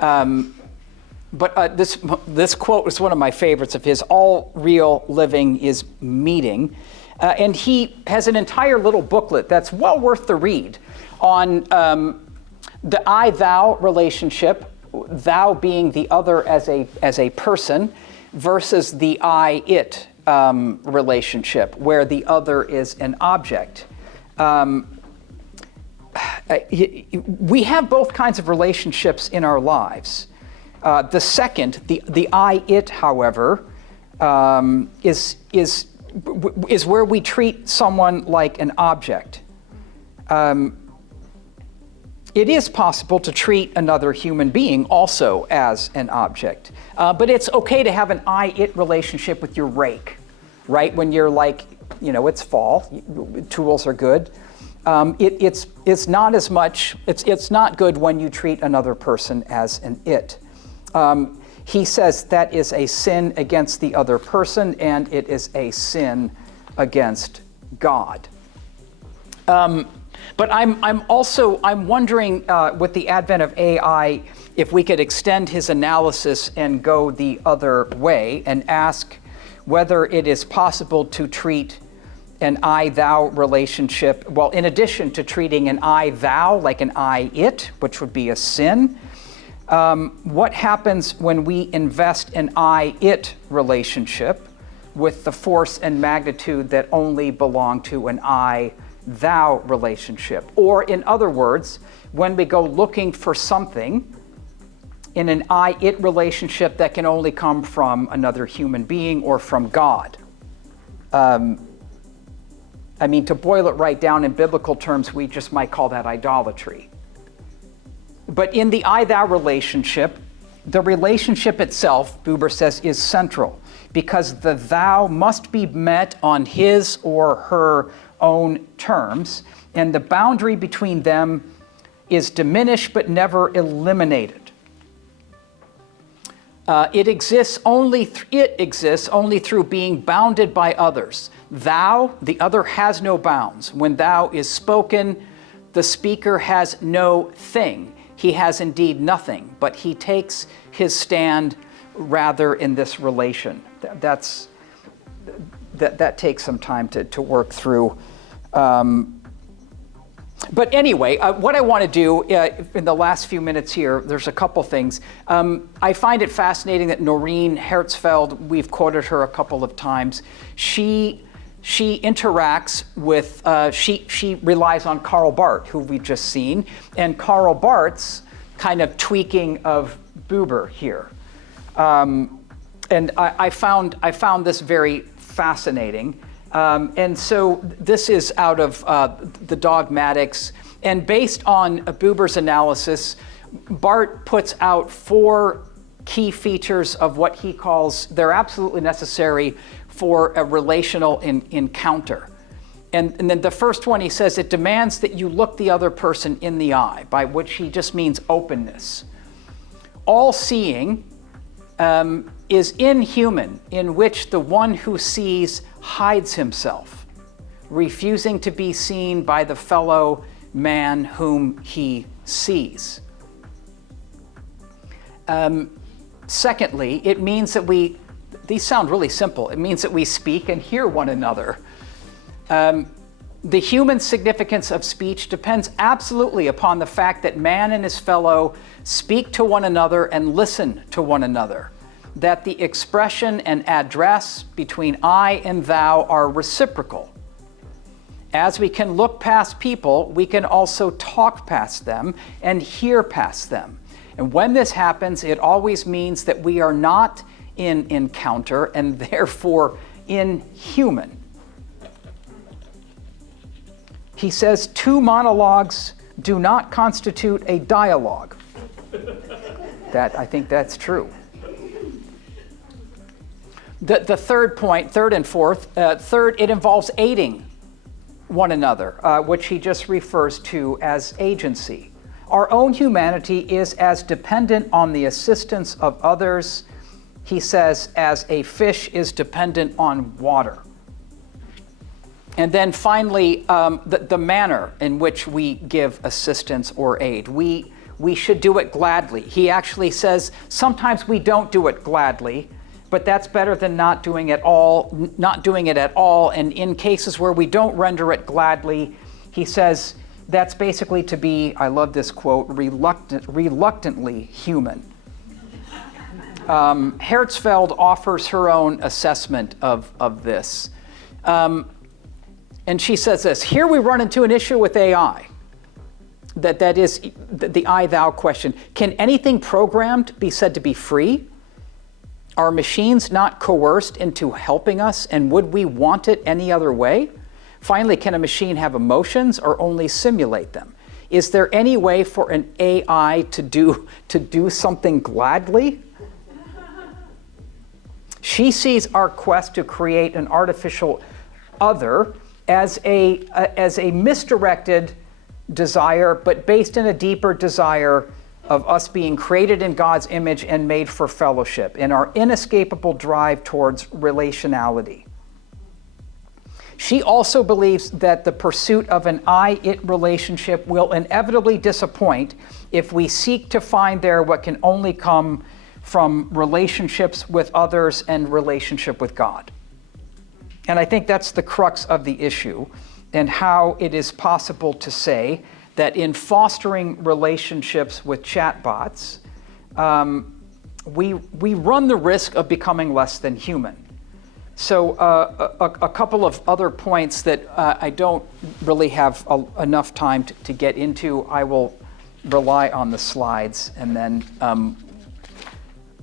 But this quote is one of my favorites of his. All real living is meeting. And he has an entire little booklet that's well worth the read on the I-thou relationship, thou being the other as a person, versus the I-it relationship, where the other is an object. We have both kinds of relationships in our lives. The second, the I-it, however, is where we treat someone like an object. It is possible to treat another human being also as an object, but it's okay to have an I-it relationship with your rake, right? When you're like, it's fall, tools are good. It's not as much. It's not good when you treat another person as an it. He says that is a sin against the other person, and it is a sin against God. But I'm wondering, with the advent of AI, if we could extend his analysis and go the other way and ask whether it is possible to treat an I-thou relationship, well, in addition to treating an I-thou like an I-it, which would be a sin, what happens when we invest an I-it relationship with the force and magnitude that only belong to an I-thou relationship? Or in other words, when we go looking for something in an I-it relationship that can only come from another human being or from God. To boil it right down in biblical terms, we just might call that idolatry. But in the I-thou relationship, the relationship itself, Buber says, is central, because the thou must be met on his or her own terms, and the boundary between them is diminished but never eliminated. It exists only through being bounded by others. Thou, the other, has no bounds. When thou is spoken, the speaker has no thing. He has indeed nothing, but he takes his stand rather in this relation. That takes some time to work through. But anyway, what I want to do in the last few minutes here, there's a couple things. I find it fascinating that Noreen Hertzfeld, we've quoted her a couple of times, she interacts with, she relies on Karl Barth, who we've just seen, and Karl Barth's kind of tweaking of Buber here. And I found this very fascinating. And so this is out of the dogmatics. And based on Buber's analysis, Barth puts out 4 key features of what he calls, they're absolutely necessary for a relational encounter. And then the first one, he says, it demands that you look the other person in the eye, by which he just means openness. All-seeing is inhuman, in which the one who sees hides himself, refusing to be seen by the fellow man whom he sees. Secondly, it means that these sound really simple, it means that we speak and hear one another. The human significance of speech depends absolutely upon the fact that man and his fellow speak to one another and listen to one another, that the expression and address between I and thou are reciprocal. As we can look past people, we can also talk past them and hear past them. And when this happens, it always means that we are not in encounter and therefore inhuman. He says 2 monologues do not constitute a dialogue. I think that's true. The third point, third and fourth, it involves aiding one another, which he just refers to as agency. Our own humanity is as dependent on the assistance of others, he says, as a fish is dependent on water. And then finally, the manner in which we give assistance or aid. We should do it gladly. He actually says sometimes we don't do it gladly, but that's better than not doing it at all. And in cases where we don't render it gladly, he says that's basically to be, I love this quote, reluctantly human. Hertzfeld offers her own assessment of this. And she says this: here we run into an issue with AI. That is the I-thou question. Can anything programmed be said to be free? Are machines not coerced into helping us, and would we want it any other way? Finally, can a machine have emotions or only simulate them? Is there any way for an AI to do something gladly? She sees our quest to create an artificial other as a misdirected desire, but based in a deeper desire of us being created in God's image and made for fellowship, in our inescapable drive towards relationality. She also believes that the pursuit of an I-it relationship will inevitably disappoint if we seek to find there what can only come from relationships with others and relationship with God. And I think that's the crux of the issue, and how it is possible to say that in fostering relationships with chatbots, we run the risk of becoming less than human. So a couple of other points that I don't really have enough time to get into. I will rely on the slides, and then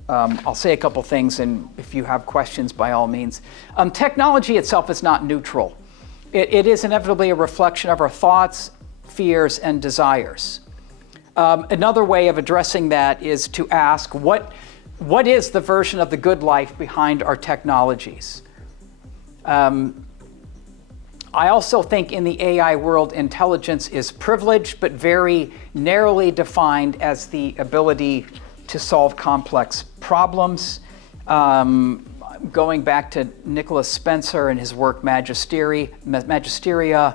I'll say a couple things, and if you have questions, by all means. Technology itself is not neutral. It is inevitably a reflection of our thoughts, fears, and desires. Another way of addressing that is to ask, what is the version of the good life behind our technologies? I also think in the AI world, intelligence is privileged, but very narrowly defined as the ability to solve complex problems. Going back to Nicholas Spencer and his work Magisteria,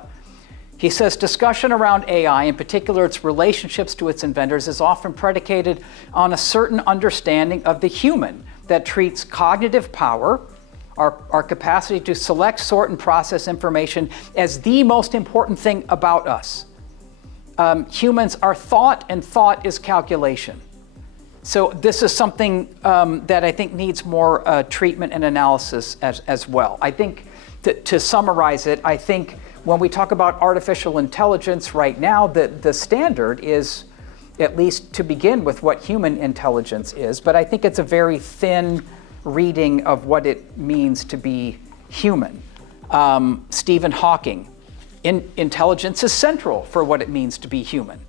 he says discussion around AI, in particular its relationships to its inventors, is often predicated on a certain understanding of the human that treats cognitive power, our capacity to select, sort, and process information, as the most important thing about us. Humans are thought, and thought is calculation. So this is something that I think needs more treatment and analysis as well. I think, to summarize it, I think when we talk about artificial intelligence right now, the standard is, at least to begin with, what human intelligence is. But I think it's a very thin reading of what it means to be human. Stephen Hawking, intelligence is central for what it means to be human.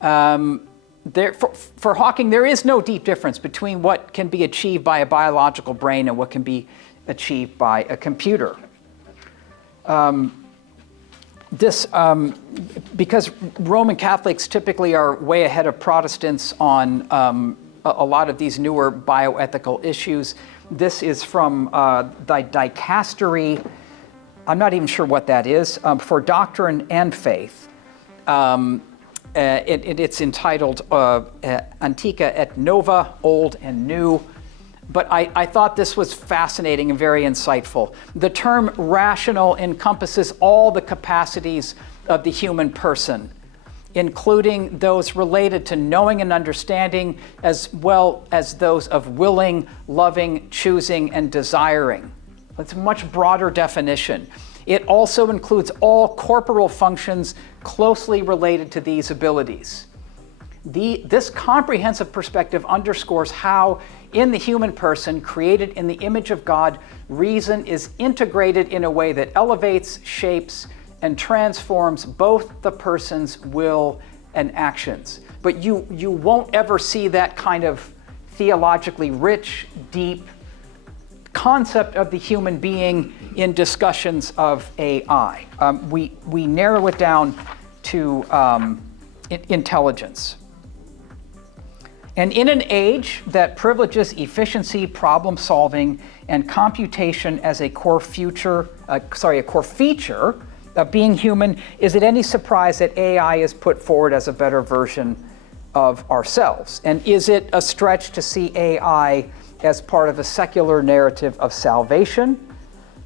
For Hawking, there is no deep difference between what can be achieved by a biological brain and what can be achieved by a computer. Because Roman Catholics typically are way ahead of Protestants on a lot of these newer bioethical issues, this is from the dicastery, I'm not even sure what that is, for Doctrine and Faith. It's entitled Antiqua et Nova, Old and New. But I thought this was fascinating and very insightful. The term rational encompasses all the capacities of the human person, including those related to knowing and understanding, as well as those of willing, loving, choosing, and desiring. That's a much broader definition. It also includes all corporal functions closely related to these abilities. This comprehensive perspective underscores how, in the human person, created in the image of God, reason is integrated in a way that elevates, shapes, and transforms both the person's will and actions. But you won't ever see that kind of theologically rich, deep concept of the human being in discussions of AI. We narrow it down to intelligence. And in an age that privileges efficiency, problem solving, and computation as a core feature of being human, is it any surprise that AI is put forward as a better version of ourselves? And is it a stretch to see AI as part of a secular narrative of salvation,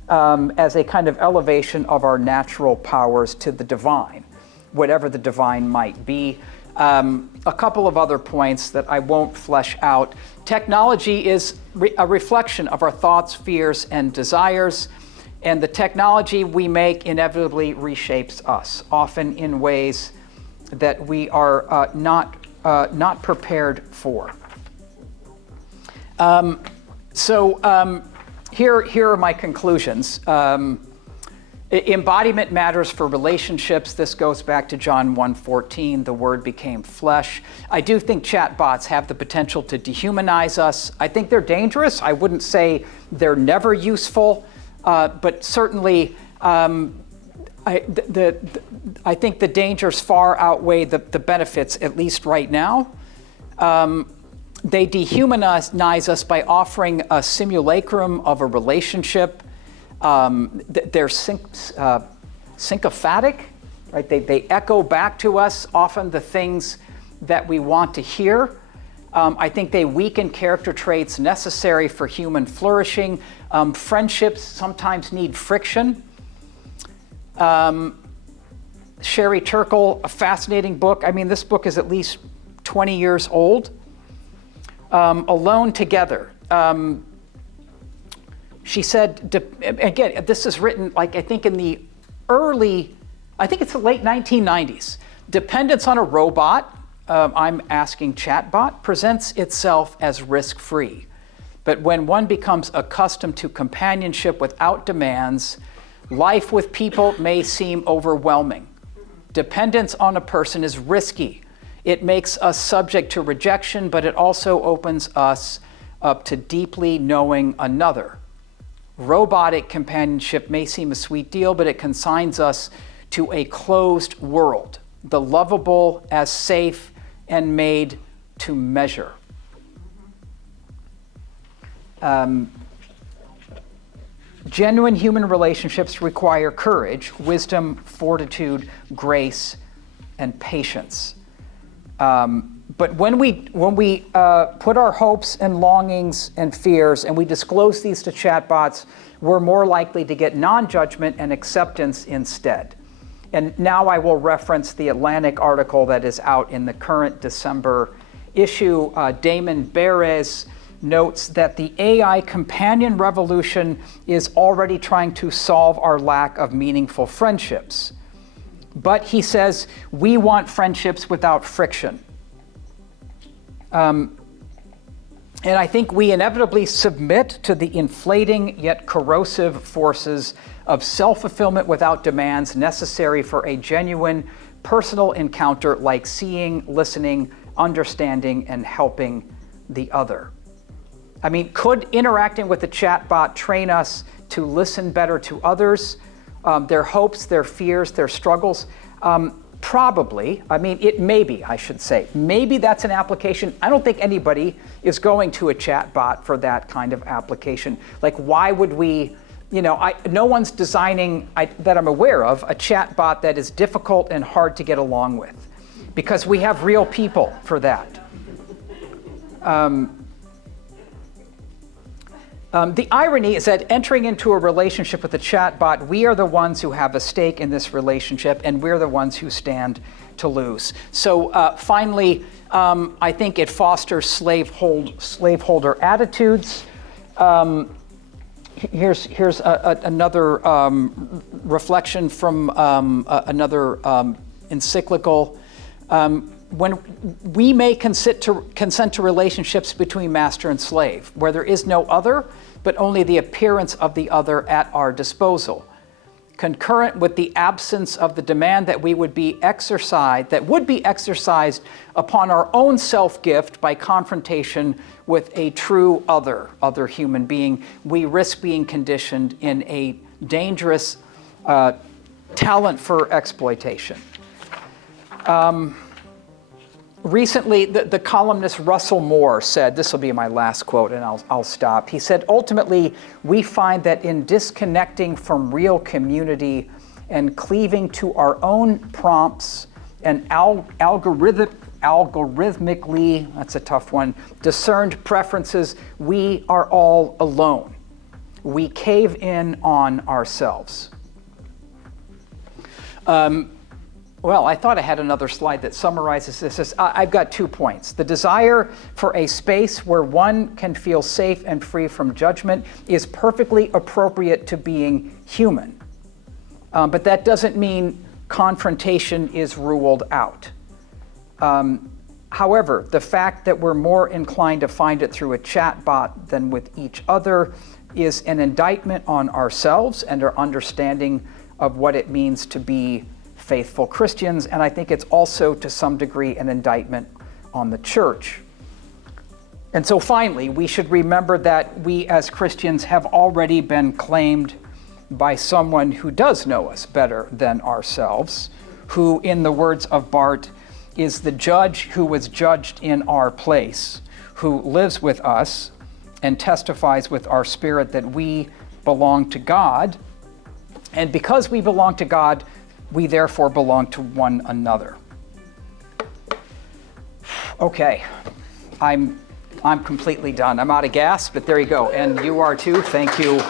as a kind of elevation of our natural powers to the divine, whatever the divine might be? A couple of other points that I won't flesh out. Technology is a reflection of our thoughts, fears, and desires, and the technology we make inevitably reshapes us, often in ways that we are not prepared for. Here are my conclusions. Embodiment matters for relationships. This goes back to John 1:14, the word became flesh. I do think chatbots have the potential to dehumanize us. I think they're dangerous. I wouldn't say they're never useful, but certainly I think the dangers far outweigh the benefits, at least right now. They dehumanize us by offering a simulacrum of a relationship. They're syncophatic, right? They echo back to us often the things that we want to hear. I think they weaken character traits necessary for human flourishing. Friendships sometimes need friction. Sherry Turkle, a fascinating book. I mean, this book is at least 20 years old. Alone Together. She said, again, this is written, like, I think in the late 1990s. Dependence on a robot, I'm asking chatbot, presents itself as risk-free. But when one becomes accustomed to companionship without demands, life with people may seem overwhelming. Dependence on a person is risky. It makes us subject to rejection, but it also opens us up to deeply knowing another. Robotic companionship may seem a sweet deal, but it consigns us to a closed world, the lovable as safe and made to measure. Genuine human relationships require courage, wisdom, fortitude, grace, and patience. But when we put our hopes and longings and fears and we disclose these to chatbots, we're more likely to get non-judgment and acceptance instead. And now I will reference the Atlantic article that is out in the current December issue. Damon Beres notes that the AI companion revolution is already trying to solve our lack of meaningful friendships. But he says, we want friendships without friction. And I think we inevitably submit to the inflating yet corrosive forces of self-fulfillment without demands necessary for a genuine personal encounter like seeing, listening, understanding, and helping the other. I mean, could interacting with a chatbot train us to listen better to others, their hopes, their fears, their struggles? Probably. I mean, I should say. Maybe that's an application. I don't think anybody is going to a chatbot for that kind of application. Like, why would we, no one's designing, that I'm aware of, a chatbot that is difficult and hard to get along with, because we have real people for that. The irony is that entering into a relationship with a chatbot, we are the ones who have a stake in this relationship, and we're the ones who stand to lose. So finally, I think it fosters slaveholder attitudes. Here's another reflection from another encyclical. When we may consent to relationships between master and slave, where there is no other, but only the appearance of the other at our disposal, concurrent with the absence of the demand that would be exercised upon our own self-gift by confrontation with a true other human being, we risk being conditioned in a dangerous talent for exploitation. Recently, the columnist Russell Moore said, this will be my last quote and I'll stop. He said, ultimately, we find that in disconnecting from real community and cleaving to our own prompts and algorithmically, that's a tough one, discerned preferences, we are all alone. We cave in on ourselves. Well, I thought I had another slide that summarizes this. I've got 2 points. The desire for a space where one can feel safe and free from judgment is perfectly appropriate to being human. But that doesn't mean confrontation is ruled out. However, the fact that we're more inclined to find it through a chatbot than with each other is an indictment on ourselves and our understanding of what it means to be faithful Christians, and I think it's also to some degree an indictment on the church. And so finally, we should remember that we as Christians have already been claimed by someone who does know us better than ourselves, who, in the words of Barth, is the judge who was judged in our place, who lives with us and testifies with our spirit that we belong to God. And because we belong to God, we therefore belong to one another. Okay, I'm completely done. I'm out of gas, but there you go. And you are too. Thank you.